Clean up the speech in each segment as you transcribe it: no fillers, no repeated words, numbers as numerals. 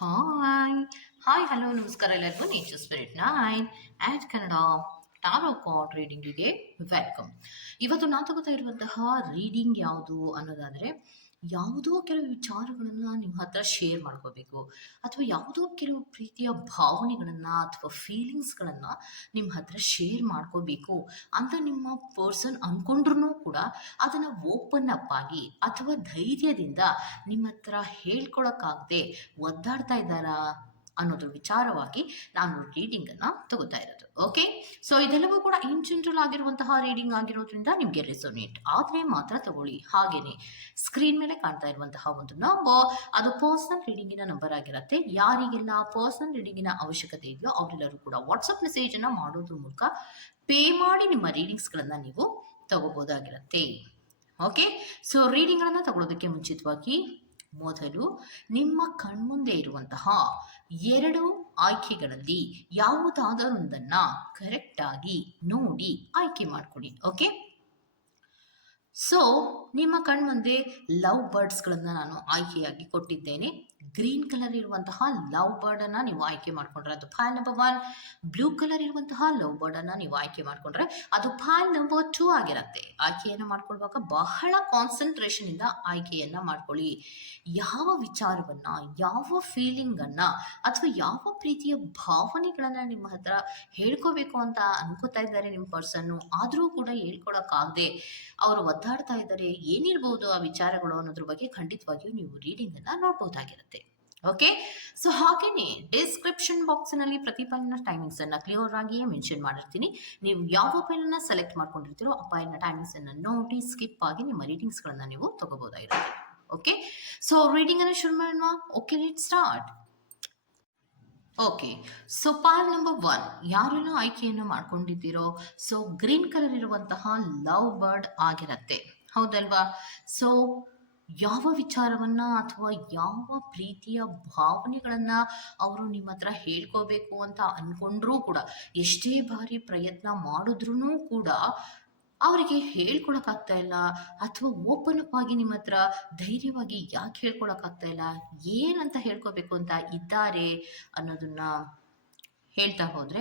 Hi hi hello ನಮಸ್ಕಾರ ಎಲ್ಲರಿಗೂ nature spirit nine at Kannada tarot card ರೀಡಿಂಗಿಗೆ ವೆಲ್ಕಮ್. ಇವತ್ತು ನಾನು ತಗೋತಾ ಇರುವಂತಹ ರೀಡಿಂಗ್ ಯಾವುದು ಅನ್ನೋದಾದರೆ, ಯಾವುದೋ ಕೆಲವು ವಿಚಾರಗಳನ್ನು ನಿಮ್ಮ ಹತ್ರ ಶೇರ್ ಮಾಡ್ಕೋಬೇಕು, ಅಥವಾ ಯಾವುದೋ ಕೆಲವು ಪ್ರೀತಿಯ ಭಾವನೆಗಳನ್ನು ಅಥವಾ ಫೀಲಿಂಗ್ಸ್ಗಳನ್ನು ನಿಮ್ಮ ಹತ್ರ ಶೇರ್ ಮಾಡ್ಕೋಬೇಕು ಅಂತ ನಿಮ್ಮ ಪರ್ಸನ್ ಅಂದ್ಕೊಂಡ್ರೂ ಕೂಡ ಅದನ್ನು ಓಪನ್ ಅಪ್ ಆಗಿ ಅಥವಾ ಧೈರ್ಯದಿಂದ ನಿಮ್ಮ ಹತ್ರ ಹೇಳ್ಕೊಳಕ್ಕಾಗದೆ ಒದ್ದಾಡ್ತಾ ಇದ್ದಾರಾ ಅನ್ನೋದ್ರ ವಿಚಾರವಾಗಿ ನಾನು ರೀಡಿಂಗನ್ನು ತಗೋತಾ ಇರೋದು. ಓಕೆ, ಸೊ ಇದೆಲ್ಲವೂ ಕೂಡ ಇನ್ ಜನರಲ್ ಆಗಿರುವಂತಹ ರೀಡಿಂಗ್ ಆಗಿರೋದ್ರಿಂದ ನಿಮಗೆ ರೆಸೊನೇಟ್ ಆದರೆ ಮಾತ್ರ ತಗೊಳ್ಳಿ. ಹಾಗೇನೆ ಸ್ಕ್ರೀನ್ ಮೇಲೆ ಕಾಣ್ತಾ ಇರುವಂತಹ ಒಂದು ನಂಬರ್, ಅದು ಪರ್ಸನಲ್ ರೀಡಿಂಗಿನ ನಂಬರ್ ಆಗಿರುತ್ತೆ. ಯಾರಿಗೆಲ್ಲ ಪರ್ಸನಲ್ ರೀಡಿಂಗಿನ ಅವಶ್ಯಕತೆ ಇದೆಯೋ ಅವರೆಲ್ಲರೂ ಕೂಡ ವಾಟ್ಸಪ್ ಮೆಸೇಜನ್ನು ಮಾಡೋದ್ರ ಮೂಲಕ ಪೇ ಮಾಡಿ ನಿಮ್ಮ ರೀಡಿಂಗ್ಸ್ಗಳನ್ನು ನೀವು ತಗೋಬೋದಾಗಿರುತ್ತೆ. ಓಕೆ, ಸೊ ರೀಡಿಂಗ್ಗಳನ್ನು ತಗೊಳ್ಳೋದಕ್ಕೆ ಮುಂಚಿತವಾಗಿ ಮೊದಲು ನಿಮ್ಮ ಕಣ್ಮುಂದೆ ಇರುವಂತಹ ಎರಡು ಆಯ್ಕೆಗಳಲ್ಲಿ ಯಾವುದಾದರೊಂದನ್ನು ಕರೆಕ್ಟಾಗಿ ನೋಡಿ ಆಯ್ಕೆ ಮಾಡ್ಕೊಳ್ಳಿ. ಓಕೆ, ಸೊ ನಿಮ್ಮ ಕಣ್ಮುಂದೆ ಲವ್ ಬರ್ಡ್ಸ್ಗಳನ್ನು ನಾನು ಆಯ್ಕೆಯಾಗಿ ಕೊಟ್ಟಿದ್ದೇನೆ. ಗ್ರೀನ್ ಕಲರ್ ಇರುವಂತಹ ಲವ್ ಬರ್ಡನ್ನು ನೀವು ಆಯ್ಕೆ ಮಾಡಿಕೊಂಡ್ರೆ ಅದು ಫೈಲ್ ನಂಬರ್ 1, ಬ್ಲೂ ಕಲರ್ ಇರುವಂತಹ ಲವ್ ಬರ್ಡನ್ನು ನೀವು ಆಯ್ಕೆ ಮಾಡಿಕೊಂಡ್ರೆ ಅದು ಫೈಲ್ ನಂಬರ್ 2 ಆಗಿರುತ್ತೆ. ಆಯ್ಕೆಯನ್ನು ಮಾಡ್ಕೊಳ್ವಾಗ ಬಹಳ ಕಾನ್ಸಂಟ್ರೇಷನಿಂದ ಆಯ್ಕೆಯನ್ನು ಮಾಡ್ಕೊಳ್ಳಿ. ಯಾವ ವಿಚಾರವನ್ನು, ಯಾವ ಫೀಲಿಂಗನ್ನು ಅಥವಾ ಯಾವ ಪ್ರೀತಿಯ ಭಾವನೆಗಳನ್ನು ನಿಮ್ಮ ಹತ್ರ ಹೇಳ್ಕೋಬೇಕು ಅಂತ ಅನ್ಕೋತಾ ಇದ್ದಾರೆ ನಿಮ್ಮ ಪರ್ಸನ್ನು, ಆದರೂ ಕೂಡ ಹೇಳ್ಕೊಳಕ್ಕಾಗದೆ ಅವರು ಒದ್ದಾಡ್ತಾ ಇದ್ದಾರೆ, ಏನಿರ್ಬೋದು ಆ ವಿಚಾರಗಳು ಅನ್ನೋದ್ರ ಬಗ್ಗೆ ಖಂಡಿತವಾಗಿಯೂ ನೀವು ರೀಡಿಂಗನ್ನು ನೋಡ್ಬೋದಾಗಿರುತ್ತೆ. ಓಕೆ, ಸೊ ಹಾಗೇನೆ ಡಿಸ್ಕ್ರಿಪ್ಷನ್ ಬಾಕ್ಸ್ನಲ್ಲಿ ಪ್ರತಿ ಫೈಲ್ನ ಟೈಮಿಂಗ್ಸನ್ನು ಕ್ಲಿಯರ್ ಆಗಿಯೇ ಮೆನ್ಷನ್ ಮಾಡಿರ್ತೀನಿ. ನೀವು ಯಾವ ಫೈಲನ್ನು ಸೆಲೆಕ್ಟ್ ಮಾಡ್ಕೊಂಡಿರ್ತೀರೋ ಆ ಫೈಲ್ನ ಟೈಮಿಂಗ್ಸನ್ನು ನೋಡಿ ಸ್ಕಿಪ್ ಆಗಿ ನಿಮ್ಮ ರೀಡಿಂಗ್ಸ್ಗಳನ್ನು ನೀವು ತಗೋಬೋದಾಗಿರುತ್ತೆ. ಓಕೆ, ಸೊ ರೀಡಿಂಗನ್ನು ಶುರು ಮಾಡೋಣ. Okay, let start. Okay, so file number 1 ಯಾರೆಲ್ಲ ಆಯ್ಕೆಯನ್ನು ಮಾಡ್ಕೊಂಡಿದ್ದೀರೋ, ಸೊ ಗ್ರೀನ್ ಕಲರ್ ಇರುವಂತಹ ಲವ್ ಬರ್ಡ್ ಆಗಿರತ್ತೆ, ಹೌದಲ್ವಾ? ಸೊ ಯಾವ ವಿಚಾರವನ್ನ ಅಥವಾ ಯಾವ ಪ್ರೀತಿಯ ಭಾವನೆಗಳನ್ನ ಅವರು ನಿಮ್ಮ ಹತ್ರ ಹೇಳ್ಕೋಬೇಕು ಅಂತ ಅನ್ಕೊಂಡ್ರೂ ಕೂಡ, ಎಷ್ಟೇ ಬಾರಿ ಪ್ರಯತ್ನ ಮಾಡಿದ್ರೂ ಕೂಡ ಅವರಿಗೆ ಹೇಳ್ಕೊಳಕ್ಕಾಗ್ತಾ ಇಲ್ಲ, ಅಥವಾ ಓಪನ್ ಅಪ್ ಆಗಿ ನಿಮ್ಮ ಹತ್ರ ಧೈರ್ಯವಾಗಿ ಯಾಕೆ ಹೇಳ್ಕೊಳಕ್ಕಾಗ್ತಾ ಇಲ್ಲ, ಏನಂತ ಹೇಳ್ಕೋಬೇಕು ಅಂತ ಇದ್ದಾರೆ ಅನ್ನೋದನ್ನ ಹೇಳ್ತಾ ಹೋದ್ರೆ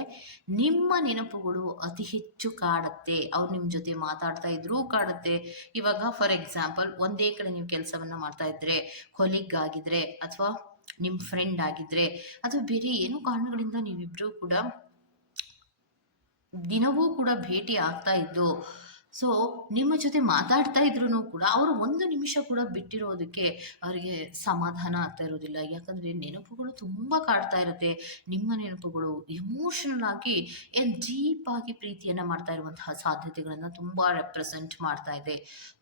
ನಿಮ್ಮ ನೆನಪುಗಳು ಅತಿ ಹೆಚ್ಚು ಕಾಡುತ್ತೆ. ಅವ್ರು ನಿಮ್ಮ ಜೊತೆ ಮಾತಾಡ್ತಾ ಇದ್ರೂ ಕಾಡುತ್ತೆ. ಇವಾಗ ಫಾರ್ ಎಕ್ಸಾಂಪಲ್, ಒಂದೇ ಕಡೆ ನೀವು ಕೆಲಸವನ್ನ ಮಾಡ್ತಾ ಇದ್ರೆ, ಕೊಲೀಗ್ ಆಗಿದ್ರೆ ಅಥವಾ ನಿಮ್ಮ ಫ್ರೆಂಡ್ ಆಗಿದ್ರೆ, ಅಥವಾ ಬೇರೆ ಏನೋ ಕಾರಣಗಳಿಂದ ನೀವಿಬ್ರು ಕೂಡ ದಿನವೂ ಕೂಡ ಭೇಟಿ ಆಗ್ತಾ ಇದ್ದು, ಸೊ ನಿಮ್ಮ ಜೊತೆ ಮಾತಾಡ್ತಾ ಇದ್ರು ಕೂಡ ಅವರು ಒಂದು ನಿಮಿಷ ಕೂಡ ಬಿಟ್ಟಿರೋದಕ್ಕೆ ಅವರಿಗೆ ಸಮಾಧಾನ ಆಗ್ತಾ ಇರೋದಿಲ್ಲ. ಯಾಕಂದರೆ ನೆನಪುಗಳು ತುಂಬ ಕಾಡ್ತಾ ಇರುತ್ತೆ. ನಿಮ್ಮ ನೆನಪುಗಳು ಎಮೋಷನಲ್ ಆಗಿ ಡೀಪ್ ಆಗಿ ಪ್ರೀತಿಯನ್ನು ಮಾಡ್ತಾ ಇರುವಂತಹ ಸಾಧ್ಯತೆಗಳನ್ನು ತುಂಬ ರೆಪ್ರೆಸೆಂಟ್ ಮಾಡ್ತಾ ಇದೆ.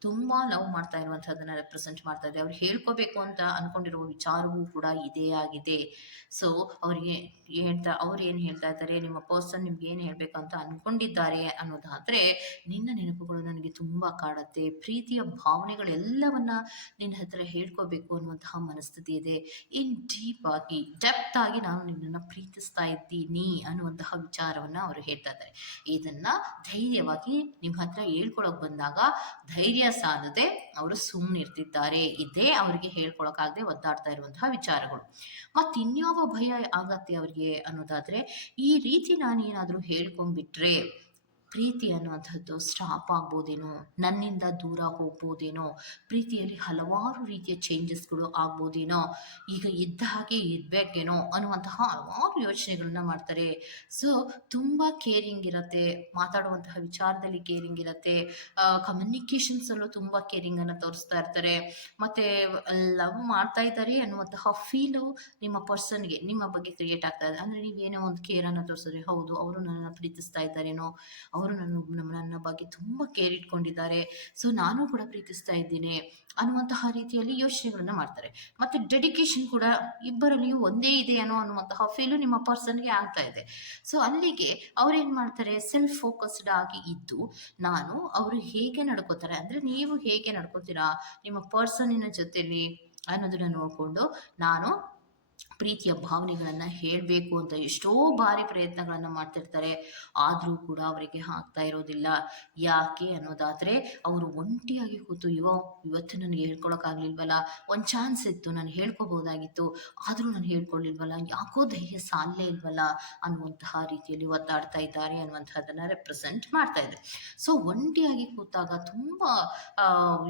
ತುಂಬ ಲವ್ ಮಾಡ್ತಾ ಇರುವಂಥದ್ದನ್ನು ರೆಪ್ರೆಸೆಂಟ್ ಮಾಡ್ತಾ ಇದೆ. ಅವ್ರು ಹೇಳ್ಕೋಬೇಕು ಅಂತ ಅಂದ್ಕೊಂಡಿರುವ ವಿಚಾರವೂ ಕೂಡ ಇದೇ ಆಗಿದೆ. ಸೊ ಅವ್ರಿಗೆ ಅವ್ರು ಏನು ಹೇಳ್ತಾ ಇದ್ದಾರೆ, ನಿಮ್ಮ ಪರ್ಸನ್ ನಿಮ್ಗೆ ಏನು ಹೇಳಬೇಕು ಅಂತ ಅಂದ್ಕೊಂಡಿದ್ದಾರೆ ಅನ್ನೋದಾದರೆ, ನಿನ್ನ ನೆನಪುಗಳು ನನಗೆ ತುಂಬ ಕಾಡುತ್ತೆ, ಪ್ರೀತಿಯ ಭಾವನೆಗಳೆಲ್ಲವನ್ನ ನಿನ್ನ ಹತ್ರ ಹೇಳ್ಕೋಬೇಕು ಅನ್ನುವಂತಹ ಮನಸ್ಥಿತಿ ಇದೆ. ಇನ್ ಡೀಪ್ ಆಗಿ ಡೆಪ್ತ್ ಆಗಿ ನಾನು ನಿನ್ನನ್ನು ಪ್ರೀತಿಸ್ತಾ ಇದ್ದೀನಿ ಅನ್ನುವಂತಹ ವಿಚಾರವನ್ನು ಅವರು ಹೇಳ್ತಾ ಇದ್ದಾರೆ. ಇದನ್ನ ಧೈರ್ಯವಾಗಿ ನಿಮ್ಮ ಹತ್ರ ಹೇಳ್ಕೊಳಕ್ ಬಂದಾಗ ಧೈರ್ಯ ಸಾಧದೆ ಅವರು ಸುಮ್ಮನಿರ್ತಿದ್ದಾರೆ. ಇದೇ ಅವರಿಗೆ ಹೇಳ್ಕೊಳಕ್ಕಾಗದೆ ಒದ್ದಾಡ್ತಾ ಇರುವಂತಹ ವಿಚಾರಗಳು. ಮತ್ತಿನ್ಯಾವ ಭಯ ಆಗತ್ತೆ ಅವರಿಗೆ ಅನ್ನೋದಾದ್ರೆ, ಈ ರೀತಿ ನಾನೇನಾದರೂ ಹೇಳ್ಕೊಂಡ್ಬಿಟ್ರೆ ಪ್ರೀತಿ ಅನ್ನುವಂಥದ್ದು ಸ್ಟಾಪ್ ಆಗ್ಬೋದೇನೋ, ನನ್ನಿಂದ ದೂರ ಹೋಗ್ಬೋದೇನೋ, ಪ್ರೀತಿಯಲ್ಲಿ ಹಲವಾರು ರೀತಿಯ ಚೇಂಜಸ್ಗಳು ಆಗ್ಬೋದೇನೋ, ಈಗ ಇದ್ದ ಹಾಗೆ ಇರಬೇಕೇನೋ ಅನ್ನುವಂತಹ ಹಲವಾರು ಯೋಚನೆಗಳನ್ನ ಮಾಡ್ತಾರೆ. ಸೊ ತುಂಬ ಕೇರಿಂಗ್ ಇರುತ್ತೆ, ಮಾತಾಡುವಂತಹ ವಿಚಾರದಲ್ಲಿ ಕೇರಿಂಗ್ ಇರುತ್ತೆ, ಕಮ್ಯುನಿಕೇಷನ್ಸಲ್ಲೂ ತುಂಬ ಕೇರಿಂಗನ್ನು ತೋರಿಸ್ತಾ ಇರ್ತಾರೆ. ಮತ್ತು ಲವ್ ಮಾಡ್ತಾ ಇದ್ದಾರೆ ಅನ್ನುವಂತಹ ಫೀಲು ನಿಮ್ಮ ಪರ್ಸನ್ಗೆ ನಿಮ್ಮ ಬಗ್ಗೆ ಕ್ರಿಯೇಟ್ ಆಗ್ತಾ ಇದೆ. ಅಂದರೆ ನೀವೇನೋ ಒಂದು ಕೇರನ್ನು ತೋರಿಸಿದ್ರೆ, ಹೌದು ಅವರು ನನ್ನನ್ನು ಪ್ರೀತಿಸ್ತಾ ಇದ್ದಾರೇನೋ, ಅವರು ನನ್ನ ಬಗ್ಗೆ ತುಂಬ ಕೇರ್ ಇಟ್ಕೊಂಡಿದ್ದಾರೆ, ಸೊ ನಾನು ಕೂಡ ಪ್ರೀತಿಸ್ತಾ ಇದ್ದೀನಿ ಅನ್ನುವಂತಹ ರೀತಿಯಲ್ಲಿ ಯೋಚನೆಗಳನ್ನ ಮಾಡ್ತಾರೆ. ಮತ್ತು ಡೆಡಿಕೇಶನ್ ಕೂಡ ಇಬ್ಬರಲ್ಲಿಯೂ ಒಂದೇ ಇದೆಯೇನೋ ಅನ್ನುವಂತಹ ಫೀಲು ನಿಮ್ಮ ಪರ್ಸನ್ಗೆ ಆಗ್ತಾ ಇದೆ. ಸೊ ಅಲ್ಲಿಗೆ ಅವ್ರೇನು ಮಾಡ್ತಾರೆ, ಸೆಲ್ಫ್ ಫೋಕಸ್ಡ್ ಆಗಿ ಇದ್ದು, ಅವರು ಹೇಗೆ ನಡ್ಕೋತಾರೆ ಅಂದರೆ, ನೀವು ಹೇಗೆ ನಡ್ಕೋತೀರಾ ನಿಮ್ಮ ಪರ್ಸನ್ನಿನ ಜೊತೆಲಿ ಅನ್ನೋದನ್ನ ನೋಡಿಕೊಂಡು, ನಾನು ಪ್ರೀತಿಯ ಭಾವನೆಗಳನ್ನು ಹೇಳಬೇಕು ಅಂತ ಎಷ್ಟೋ ಬಾರಿ ಪ್ರಯತ್ನಗಳನ್ನು ಮಾಡ್ತಿರ್ತಾರೆ. ಆದರೂ ಕೂಡ ಅವರಿಗೆ ಆಗ್ತಾ ಇರೋದಿಲ್ಲ. ಯಾಕೆ ಅನ್ನೋದಾದರೆ, ಅವರು ಒಂಟಿಯಾಗಿ ಕೂತು ಇವತ್ತು ನನಗೆ ಹೇಳ್ಕೊಳಕ್ಕಾಗ್ಲಿಲ್ವಲ್ಲ, ಒಂದು ಚಾನ್ಸ್ ಇತ್ತು, ನಾನು ಹೇಳ್ಕೊಬೋದಾಗಿತ್ತು, ಆದರೂ ನಾನು ಹೇಳ್ಕೊಳ್ಳಿಲ್ವಲ್ಲ, ಯಾಕೋ ಧೈರ್ಯ ಸಾಲಲೇ ಇಲ್ವಲ್ಲ ಅನ್ನುವಂತಹ ರೀತಿಯಲ್ಲಿ ಒದ್ದಾಡ್ತಾ ಇದ್ದಾರೆ ಅನ್ನುವಂಥದ್ದನ್ನು ರೆಪ್ರೆಸೆಂಟ್ ಮಾಡ್ತಾ ಇದೆ. ಸೊ ಒಂಟಿಯಾಗಿ ಕೂತಾಗ ತುಂಬ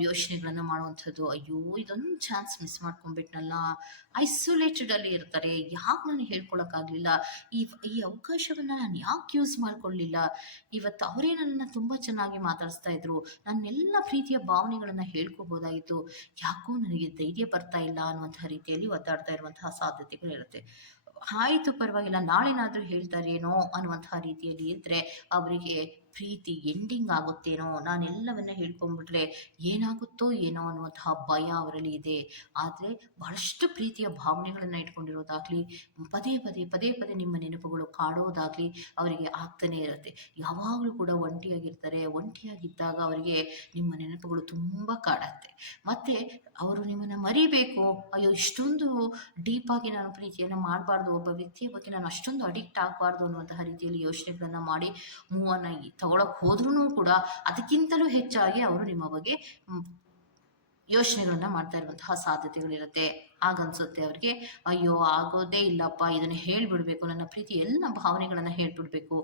ಯೋಚನೆಗಳನ್ನು ಮಾಡುವಂಥದ್ದು, ಅಯ್ಯೋ ಇದೊಂದು ಚಾನ್ಸ್ ಮಿಸ್ ಮಾಡ್ಕೊಂಡ್ಬಿಟ್ನಲ್ಲ, ಐಸೋಲೇಟೆಡಲ್ಲಿ ಇರ್ತಾರೆ, ಯಾಕೆ ನಾನು ಹೇಳ್ಕೊಳಕ್ಕಾಗಲಿಲ್ಲ, ಈ ಅವಕಾಶವನ್ನು ನಾನು ಯಾಕೆ ಯೂಸ್ ಮಾಡ್ಕೊಳ್ಳಿಲ್ಲ, ಇವತ್ತು ಅವರೇ ನನ್ನನ್ನು ತುಂಬ ಚೆನ್ನಾಗಿ ಮಾತಾಡಿಸ್ತಾ ಇದ್ರು, ನನ್ನೆಲ್ಲ ಪ್ರೀತಿಯ ಭಾವನೆಗಳನ್ನು ಹೇಳ್ಕೊಬೋದಾಗಿತ್ತು, ಯಾಕೋ ನನಗೆ ಧೈರ್ಯ ಬರ್ತಾ ಇಲ್ಲ ಅನ್ನುವಂತಹ ರೀತಿಯಲ್ಲಿ ಒದ್ದಾಡ್ತಾ ಇರುವಂತಹ ಸಾಧ್ಯತೆಗಳಿರುತ್ತೆ. ಆಯಿತು ಪರವಾಗಿಲ್ಲ, ನಾಳೆನಾದರೂ ಹೇಳ್ತಾರೇನೋ ಅನ್ನುವಂತಹ ರೀತಿಯಲ್ಲಿ ಇದ್ದರೆ ಅವರಿಗೆ ಪ್ರೀತಿ ಎಂಡಿಂಗ್ ಆಗುತ್ತೇನೋ, ನಾನೆಲ್ಲವನ್ನ ಹೇಳ್ಕೊಂಡ್ಬಿಟ್ರೆ ಏನಾಗುತ್ತೋ ಏನೋ ಅನ್ನುವಂತಹ ಭಯ ಅವರಲ್ಲಿ ಇದೆ. ಆದರೆ ಬಹಳಷ್ಟು ಪ್ರೀತಿಯ ಭಾವನೆಗಳನ್ನು ಇಟ್ಕೊಂಡಿರೋದಾಗಲಿ, ಪದೇ ಪದೇ ಪದೇ ಪದೇ ನಿಮ್ಮ ನೆನಪುಗಳು ಕಾಡೋದಾಗಲಿ ಅವರಿಗೆ ಆಗ್ತಾನೆ ಇರುತ್ತೆ. ಯಾವಾಗಲೂ ಕೂಡ ಒಂಟಿಯಾಗಿರ್ತಾರೆ. ಒಂಟಿಯಾಗಿದ್ದಾಗ ಅವರಿಗೆ ನಿಮ್ಮ ನೆನಪುಗಳು ತುಂಬ ಕಾಡತ್ತೆ. ಮತ್ತು ಅವರು ನಿಮ್ಮನ್ನು ಮರಿಬೇಕು, ಅಯ್ಯೋ ಇಷ್ಟೊಂದು ಡೀಪಾಗಿ ನಾನು ಪ್ರೀತಿಯನ್ನು ಮಾಡಬಾರ್ದು, ಒಬ್ಬ ವ್ಯಕ್ತಿಯ ಬಗ್ಗೆ ನಾನು ಅಷ್ಟೊಂದು ಅಡಿಕ್ಟ್ ಆಗಬಾರ್ದು ಅನ್ನುವಂತಹ ರೀತಿಯಲ್ಲಿ ಯೋಚನೆಗಳನ್ನು ಮಾಡಿ ಮೂವನ್ನು ತಗೊಳಕ್ಕೆ ಹೋದ್ರೂ ಕೂಡ ಅದಕ್ಕಿಂತಲೂ ಹೆಚ್ಚಾಗಿ ಅವರು ನಿಮ್ಮ ಬಗ್ಗೆ ಯೋಚನೆಗಳನ್ನ ಮಾಡ್ತಾ ಇರುವಂತಹ ಸಾಧ್ಯತೆಗಳಿರುತ್ತೆ. ಆಗನ್ಸುತ್ತೆ ಅವ್ರಿಗೆ, ಅಯ್ಯೋ ಆಗೋದೇ ಇಲ್ಲಪ್ಪ, ಇದನ್ನು ಹೇಳ್ಬಿಡ್ಬೇಕು, ನನ್ನ ಪ್ರೀತಿ ಎಲ್ಲ ಭಾವನೆಗಳನ್ನು ಹೇಳ್ಬಿಡ್ಬೇಕು,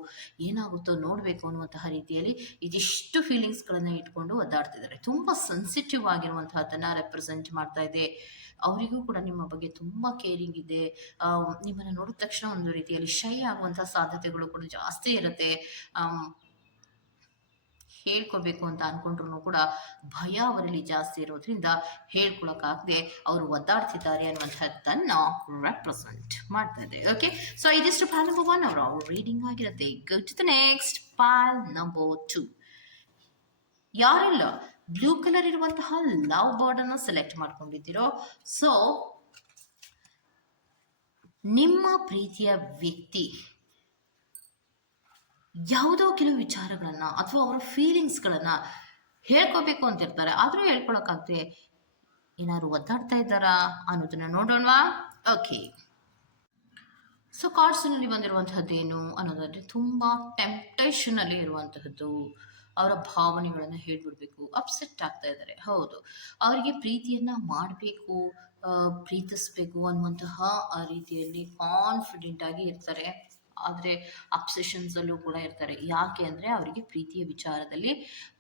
ಏನಾಗುತ್ತೋ ನೋಡಬೇಕು ಅನ್ನುವಂತಹ ರೀತಿಯಲ್ಲಿ ಇದಿಷ್ಟು ಫೀಲಿಂಗ್ಸ್ಗಳನ್ನು ಇಟ್ಕೊಂಡು ಒದ್ದಾಡ್ತಿದ್ದಾರೆ. ತುಂಬ ಸೆನ್ಸಿಟಿವ್ ಆಗಿರುವಂತಹದ್ದನ್ನು ರೆಪ್ರೆಸೆಂಟ್ ಮಾಡ್ತಾ ಇದೆ. ಅವರಿಗೂ ಕೂಡ ನಿಮ್ಮ ಬಗ್ಗೆ ತುಂಬ ಕೇರಿಂಗ್ ಇದೆ. ನಿಮ್ಮನ್ನು ನೋಡಿದ ತಕ್ಷಣ ಒಂದು ರೀತಿಯಲ್ಲಿ ಶೈ ಆಗುವಂತಹ ಸಾಧ್ಯತೆಗಳು ಕೂಡ ಜಾಸ್ತಿ ಇರುತ್ತೆ. ಹೇಳ್ಕೋಬೇಕು ಅಂತ ಅನ್ಕೊಂಡ್ರು ಕೂಡ ಭಯ ಅವರಲ್ಲಿ ಜಾಸ್ತಿ ಇರೋದ್ರಿಂದ ಹೇಳ್ಕೊಳಕ್ಕಾಗದೆ ಅವರು ಒದ್ದಾಡ್ತಿದ್ದಾರೆ ಅನ್ನುವಂಥದ್ದನ್ನು ರೆಪ್ರೆಸೆಂಟ್ ಮಾಡ್ತಾ ಇದೆ. ಓಕೆ, ಸೊ ಇದಿಷ್ಟು ಪಾಲ್ ನಂಬರ್ 1 ಅವರ ರೀಡಿಂಗ್ ಆಗಿರುತ್ತೆ. Go to the next poll number 2. ಯಾರೆಲ್ಲ ಬ್ಲೂ ಕಲರ್ ಇರುವಂತಹ ಲವ್ ಬರ್ಡ್ ಅನ್ನು ಸೆಲೆಕ್ಟ್ ಮಾಡ್ಕೊಂಡಿದ್ದೀರೋ, ಸೊ ನಿಮ್ಮ ಪ್ರೀತಿಯ ವ್ಯಕ್ತಿ ಯಾವುದೋ ಕೆಲವು ವಿಚಾರಗಳನ್ನ ಅಥವಾ ಅವರ ಫೀಲಿಂಗ್ಸ್ಗಳನ್ನ ಹೇಳ್ಕೋಬೇಕು ಅಂತಿರ್ತಾರೆ, ಆದರೂ ಹೇಳ್ಕೊಳಕ್ಕಾಗದೆ ಏನಾದ್ರು ಒದ್ದಾಡ್ತಾ ಇದ್ದಾರಾ ಅನ್ನೋದನ್ನ ನೋಡೋಣವಾ. ಓಕೆ, ಸೊ ಕಾರ್ಡ್ಸ್ನಲ್ಲಿ ಬಂದಿರುವಂತಹದ್ದೇನು ಅನ್ನೋದಾದ್ರೆ ತುಂಬ ಟೆಂಪ್ಟೇಷನ್ ಅಲ್ಲಿ ಇರುವಂತಹದ್ದು. ಅವರ ಭಾವನೆಗಳನ್ನು ಹೇಳ್ಬಿಡ್ಬೇಕು, ಅಪ್ಸೆಟ್ ಆಗ್ತಾ ಇದ್ದಾರೆ. ಹೌದು, ಅವರಿಗೆ ಪ್ರೀತಿಯನ್ನ ಮಾಡಬೇಕು, ಪ್ರೀತಿಸ್ಬೇಕು ಅನ್ನುವಂತಹ ರೀತಿಯಲ್ಲಿ ಕಾನ್ಫಿಡೆಂಟ್ ಆಗಿ ಇರ್ತಾರೆ. ಆದರೆ ಅಪ್ಸೆಷನ್ಸಲ್ಲೂ ಕೂಡ ಇರ್ತಾರೆ. ಯಾಕೆ ಅಂದರೆ ಅವರಿಗೆ ಪ್ರೀತಿಯ ವಿಚಾರದಲ್ಲಿ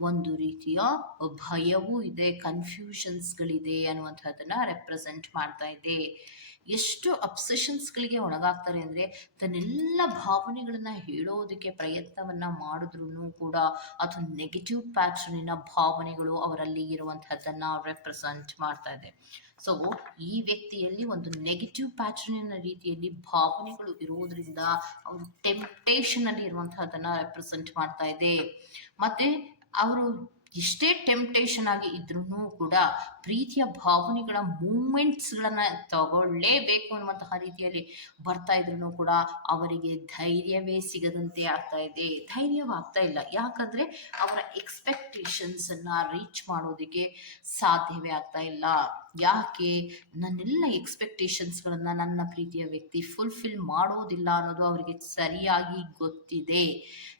ಒಂದು ರೀತಿಯ ಭಯವೂ ಇದೆ, ಕನ್ಫ್ಯೂಷನ್ಸ್ಗಳಿದೆ ಅನ್ನುವಂಥದ್ದನ್ನು ರೆಪ್ರೆಸೆಂಟ್ ಮಾಡ್ತಾ ಇದೆ. ಎಷ್ಟು ಅಬ್ಸೆಷನ್ಸ್ಗಳಿಗೆ ಒಳಗಾಗ್ತಾರೆ ಅಂದರೆ ತನ್ನೆಲ್ಲ ಭಾವನೆಗಳನ್ನು ಹೇಳೋದಕ್ಕೆ ಪ್ರಯತ್ನವನ್ನು ಮಾಡಿದ್ರೂ ಕೂಡ ಅದು ನೆಗೆಟಿವ್ ಪ್ಯಾಟ್ರನಿನ ಭಾವನೆಗಳು ಅವರಲ್ಲಿ ಇರುವಂಥದ್ದನ್ನು ರೆಪ್ರೆಸೆಂಟ್ ಮಾಡ್ತಾ ಇದೆ. ಸೊ ಈ ವ್ಯಕ್ತಿಯಲ್ಲಿ ಒಂದು ನೆಗೆಟಿವ್ ಪ್ಯಾಟ್ರನಿನ ರೀತಿಯಲ್ಲಿ ಭಾವನೆಗಳು ಇರೋದ್ರಿಂದ ಅವರು ಟೆಂಪ್ಟೇಷನ್ ಅಲ್ಲಿ ಇರುವಂತಹದನ್ನ ರೆಪ್ರೆಸೆಂಟ್ ಮಾಡ್ತಾ ಇದೆ. ಮತ್ತೆ ಅವರು ಎಷ್ಟೇ ಟೆಂಪ್ಟೇಷನ್ ಆಗಿ ಇದ್ರೂ ಕೂಡ ಪ್ರೀತಿಯ ಭಾವನೆಗಳ ಮೂಮೆಂಟ್ಸ್ಗಳನ್ನ ತಗೊಳ್ಳೇಬೇಕು ಅನ್ನುವಂತಹ ರೀತಿಯಲ್ಲಿ ಬರ್ತಾ ಇದ್ರು ಕೂಡ ಅವರಿಗೆ ಧೈರ್ಯವೇ ಸಿಗದಂತೆ ಆಗ್ತಾ ಇದೆ. ಧೈರ್ಯವಾಗ್ತಾ ಇಲ್ಲ, ಯಾಕಂದ್ರೆ ಅವರ ಎಕ್ಸ್ಪೆಕ್ಟೇಷನ್ಸ್ ಅನ್ನ ರೀಚ್ ಮಾಡೋದಕ್ಕೆ ಸಾಧ್ಯವೇ ಆಗ್ತಾ ಇಲ್ಲ. ಯಾಕೆ, ನನ್ನೆಲ್ಲ ಎಕ್ಸ್ಪೆಕ್ಟೇಷನ್ಸ್ಗಳನ್ನ ನನ್ನ ಪ್ರೀತಿಯ ವ್ಯಕ್ತಿ ಫುಲ್ಫಿಲ್ ಮಾಡೋದಿಲ್ಲ ಅನ್ನೋದು ಅವರಿಗೆ ಸರಿಯಾಗಿ ಗೊತ್ತಿದೆ.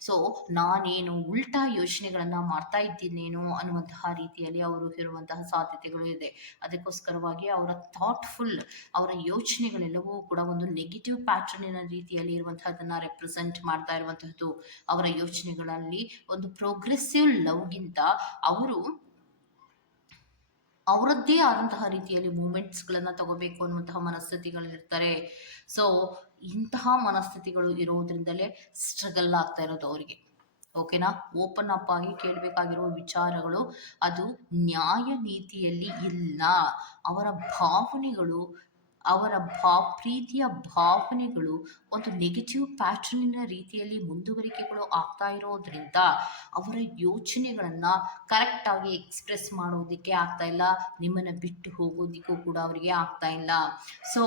ಸೊ ನಾನೇನು ಉಲ್ಟಾ ಯೋಚನೆಗಳನ್ನ ಮಾಡ್ತಾ ಇದ್ದೀನೇನೋ ಅನ್ನುವಂತಹ ರೀತಿಯಲ್ಲಿ ಅವರು ಇರುವಂತಹ ಸಾಧ್ಯತೆಗಳು ಇದೆ. ಅದಕ್ಕೋಸ್ಕರವಾಗಿ ಅವರ ಥಾಟ್ಫುಲ್, ಅವರ ಯೋಚನೆಗಳೆಲ್ಲವೂ ಕೂಡ ಒಂದು ನೆಗೆಟಿವ್ ಪ್ಯಾಟರ್ನಿನ ರೀತಿಯಲ್ಲಿ ಇರುವಂತಹದನ್ನ ರೆಪ್ರೆಸೆಂಟ್ ಮಾಡ್ತಾ ಇರುವಂತಹದ್ದು. ಅವರ ಯೋಚನೆಗಳಲ್ಲಿ ಒಂದು ಪ್ರೋಗ್ರೆಸಿವ್ ಲವ್ಗಿಂತ ಅವರು ಅವರದ್ದೇ ಆದಂತಹ ರೀತಿಯಲ್ಲಿ ಮೂಮೆಂಟ್ಸ್ಗಳನ್ನು ತಗೋಬೇಕು ಅನ್ನುವಂತಹ ಮನಸ್ಥಿತಿಗಳಿರ್ತಾರೆ. ಸೊ ಇಂತಹ ಮನಸ್ಥಿತಿಗಳು ಇರೋದ್ರಿಂದಲೇ ಸ್ಟ್ರಗಲ್ ಆಗ್ತಾ ಇರೋದು ಅವರಿಗೆ. ಓಕೆನಾ, ಓಪನ್ ಅಪ್ ಆಗಿ ಕೇಳಬೇಕಾಗಿರುವ ವಿಚಾರಗಳು ಅದು ನ್ಯಾಯ ನೀತಿಯಲ್ಲಿ ಇಲ್ಲ. ಅವರ ಭಾವನೆಗಳು, ಅವರ ಪ್ರೀತಿಯ ಭಾವನೆಗಳು ಒಂದು ನೆಗೆಟಿವ್ ಪ್ಯಾಟರ್ನಿನ ರೀತಿಯಲ್ಲಿ ಮುಂದುವರಿಕೆಗಳು ಆಗ್ತಾ ಇರೋದ್ರಿಂದ ಅವರ ಯೋಚನೆಗಳನ್ನ ಕರೆಕ್ಟ್ ಆಗಿ ಎಕ್ಸ್ಪ್ರೆಸ್ ಮಾಡೋದಕ್ಕೆ ಆಗ್ತಾ ಇಲ್ಲ, ನಿಮ್ಮನ್ನ ಬಿಟ್ಟು ಹೋಗೋದಿಕ್ಕೂ ಕೂಡ ಅವರಿಗೆ ಆಗ್ತಾ ಇಲ್ಲ. ಸೊ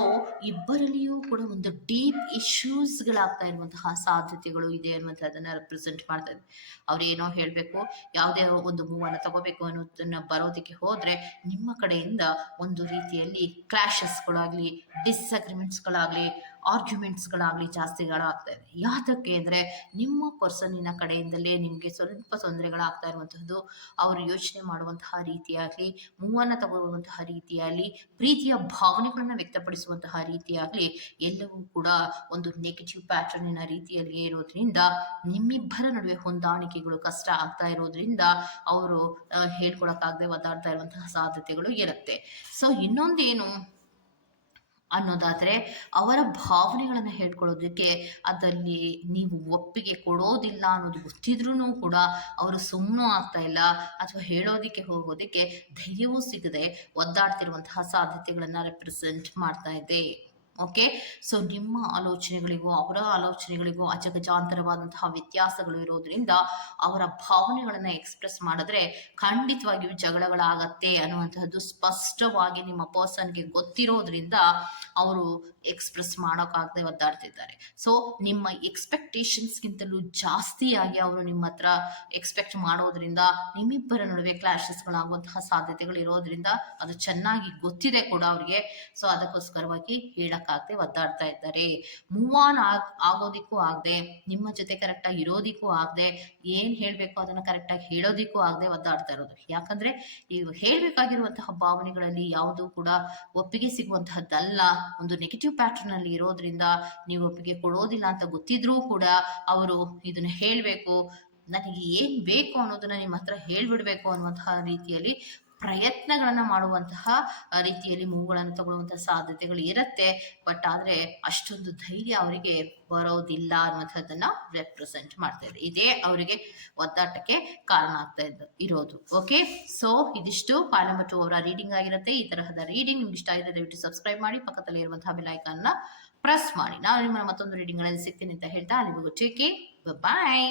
ಇಬ್ಬರಲ್ಲಿಯೂ ಕೂಡ ಒಂದು ಡೀಪ್ ಇಶ್ಯೂಸ್ಗಳಾಗ್ತಾ ಇರುವಂತಹ ಸಾಧ್ಯತೆಗಳು ಇದೆ ಅನ್ನುವಂಥದ್ದನ್ನ ರೆಪ್ರೆಸೆಂಟ್ ಮಾಡ್ತಾ ಇದೆ. ಅವ್ರೇನೋ ಹೇಳಬೇಕು, ಯಾವುದೇ ಒಂದು ಮೂವನ್ನ ತಗೋಬೇಕು ಅನ್ನೋದನ್ನ ಬರೋದಕ್ಕೆ ಹೋದ್ರೆ ನಿಮ್ಮ ಕಡೆಯಿಂದ ಒಂದು ರೀತಿಯಲ್ಲಿ ಕ್ಲಾಶಸ್ಗಳಾಗ್ಲಿ ಗಳಾಗ್ಲಿ, ಡಿಸ್ಅಗ್ರಿಮೆಂಟ್ಸ್ಗಳಾಗಲಿ, ಆರ್ಗ್ಯುಮೆಂಟ್ಸ್ಗಳಾಗಲಿ ಜಾಸ್ತಿಗಳಾಗ್ತಾ ಇದೆ. ಯಾತಕ್ಕೆ ಅಂದರೆ ನಿಮ್ಮ ಪರ್ಸನ್ನಿನ ಕಡೆಯಿಂದಲೇ ನಿಮಗೆ ಸ್ವಲ್ಪ ತೊಂದರೆಗಳಾಗ್ತಾ ಇರುವಂತಹದ್ದು. ಅವರು ಯೋಚನೆ ಮಾಡುವಂತಹ ರೀತಿಯಾಗಲಿ, ಮೂವನ್ನು ತಗೊಳ್ಳುವಂತಹ ರೀತಿಯಾಗಲಿ, ಪ್ರೀತಿಯ ಭಾವನೆಗಳನ್ನು ವ್ಯಕ್ತಪಡಿಸುವಂತಹ ರೀತಿಯಾಗಲಿ ಎಲ್ಲವೂ ಕೂಡ ಒಂದು ನೆಗೆಟಿವ್ ಪ್ಯಾಟರ್ನಿನ ರೀತಿಯಲ್ಲಿ ಇರೋದ್ರಿಂದ ನಿಮ್ಮಿಬ್ಬರ ನಡುವೆ ಹೊಂದಾಣಿಕೆಗಳು ಕಷ್ಟ ಆಗ್ತಾ ಇರೋದ್ರಿಂದ ಅವರು ಹೇಳ್ಕೊಳಕ್ಕಾಗದೆ ಒದ್ದಾಡ್ತಾ ಇರುವಂತಹ ಸಾಧ್ಯತೆಗಳು ಇರುತ್ತೆ. ಸೊ ಇನ್ನೊಂದೇನು ಅನ್ನೋದಾದರೆ, ಅವರ ಭಾವನೆಗಳನ್ನು ಹೇಳ್ಕೊಳ್ಳೋದಕ್ಕೆ ಅದರಲ್ಲಿ ನೀವು ಒಪ್ಪಿಗೆ ಕೊಡೋದಿಲ್ಲ ಅನ್ನೋದು ಗೊತ್ತಿದ್ರೂ ಕೂಡ ಅವರು ಸುಮ್ಮನೂ ಆಗ್ತಾ ಇಲ್ಲ, ಅಥವಾ ಹೇಳೋದಕ್ಕೆ ಹೋಗೋದಕ್ಕೆ ಧೈರ್ಯವೂ ಸಿಗದೆ ಒದ್ದಾಡ್ತಿರುವಂತಹ ಸಾಧ್ಯತೆಗಳನ್ನು ರೆಪ್ರೆಸೆಂಟ್ ಮಾಡ್ತಾ ಇದೆ. ಓಕೆ, ಸೊ ನಿಮ್ಮ ಆಲೋಚನೆಗಳಿಗೂ ಅವರ ಆಲೋಚನೆಗಳಿಗೂ ಅಜಗಜಾಂತರವಾದಂತಹ ವ್ಯತ್ಯಾಸಗಳು ಇರೋದ್ರಿಂದ ಅವರ ಭಾವನೆಗಳನ್ನು ಎಕ್ಸ್ಪ್ರೆಸ್ ಮಾಡಿದ್ರೆ ಖಂಡಿತವಾಗಿಯೂ ಜಗಳಗಳಾಗತ್ತೆ ಅನ್ನುವಂತಹದ್ದು ಸ್ಪಷ್ಟವಾಗಿ ನಿಮ್ಮ ಪರ್ಸನ್ಗೆ ಗೊತ್ತಿರೋದ್ರಿಂದ ಅವರು ಎಕ್ಸ್ಪ್ರೆಸ್ ಮಾಡೋಕ್ಕಾಗದೆ ಒದ್ದಾಡ್ತಿದ್ದಾರೆ. ಸೊ ನಿಮ್ಮ ಎಕ್ಸ್ಪೆಕ್ಟೇಷನ್ಸ್ಗಿಂತಲೂ ಜಾಸ್ತಿಯಾಗಿ ಅವರು ನಿಮ್ಮ ಹತ್ರ ಎಕ್ಸ್ಪೆಕ್ಟ್ ಮಾಡೋದ್ರಿಂದ ನಿಮ್ಮಿಬ್ಬರ ನಡುವೆ ಕ್ಲಾಶಸ್ಗಳಾಗುವಂತಹ ಸಾಧ್ಯತೆಗಳು ಇರೋದ್ರಿಂದ ಅದು ಚೆನ್ನಾಗಿ ಗೊತ್ತಿದೆ ಕೂಡ ಅವರಿಗೆ. ಸೊ ಅದಕ್ಕೋಸ್ಕರವಾಗಿ ಹೇಳಕ್ಕಾಗದೆ ಒದ್ದಾಡ್ತಾ ಇದ್ದಾರೆ. ಮೂವ್ ಆನ್ ಆಗೋದಿಕ್ಕೂ ಆಗದೆ, ನಿಮ್ಮ ಜೊತೆ ಕರೆಕ್ಟಾಗಿ ಇರೋದಿಕ್ಕೂ ಆಗದೆ, ಏನ್ ಹೇಳಬೇಕು ಅದನ್ನ ಕರೆಕ್ಟಾಗಿ ಹೇಳೋದಿಕ್ಕೂ ಆಗದೆ ಒದ್ದಾಡ್ತಾ ಇರೋದು. ಯಾಕಂದ್ರೆ ನೀವು ಹೇಳಬೇಕಾಗಿರುವಂತಹ ಭಾವನೆಗಳಲ್ಲಿ ಯಾವುದೂ ಕೂಡ ಒಪ್ಪಿಗೆ ಸಿಗುವಂತಹದ್ದಲ್ಲ. ಒಂದು ನೆಗೆಟಿವ್ ಪ್ಯಾಟರ್ನ್ ಅಲ್ಲಿ ಇರೋದ್ರಿಂದ ನೀವು ಒಪ್ಪಿಗೆ ಕೊಡೋದಿಲ್ಲ ಅಂತ ಗೊತ್ತಿದ್ರೂ ಕೂಡ ಅವರು ಇದನ್ನ ಹೇಳಬೇಕು, ನನಗೆ ಏನ್ ಬೇಕು ಅನ್ನೋದನ್ನ ನಿಮ್ಮ ಹತ್ರ ಹೇಳ್ಬಿಡ್ಬೇಕು ಅನ್ನುವಂತಹ ರೀತಿಯಲ್ಲಿ ಪ್ರಯತ್ನಗಳನ್ನ ಮಾಡುವಂತಹ ರೀತಿಯಲ್ಲಿ ಮೂವುಗಳನ್ನು ತಗೊಳ್ಳುವಂತಹ ಸಾಧ್ಯತೆಗಳು ಇರುತ್ತೆ. ಬಟ್ ಆದ್ರೆ ಅಷ್ಟೊಂದು ಧೈರ್ಯ ಅವರಿಗೆ ಬರೋದಿಲ್ಲ ಅನ್ನುವಂಥದ್ದನ್ನ ರೆಪ್ರೆಸೆಂಟ್ ಮಾಡ್ತಾ ಇದೆ. ಇದೇ ಅವರಿಗೆ ಒದ್ದಾಟಕ್ಕೆ ಕಾರಣ ಆಗ್ತಾ ಇರೋದು. ಓಕೆ, ಸೊ ಇದಿಷ್ಟು ಪಾಲ್ ನಂಬರ್ 2 ಅವರ ರೀಡಿಂಗ್ ಆಗಿರುತ್ತೆ. ಈ ತರಹದ ರೀಡಿಂಗ್ ನಿಮ್ಗೆ ಇಷ್ಟ ಆಗಿದೆ ದಯವಿಟ್ಟು ಸಬ್ಸ್ಕ್ರೈಬ್ ಮಾಡಿ, ಪಕ್ಕದಲ್ಲಿ ಇರುವಂತಹ ಬೆಲ್ ಐಕಾನ್ ಪ್ರೆಸ್ ಮಾಡಿ. ನಾನು ನಿಮ್ಮನ್ನ ಮತ್ತೊಂದು ರೀಡಿಂಗ್ ಗಳಲ್ಲಿ ಸಿಗ್ತೀನಿ ಅಂತ ಹೇಳ್ತಾ ಅಲ್ಲಿವರೆಗೂ ಟೇಕ್ ಕೇರ್, ಬಾಯ್.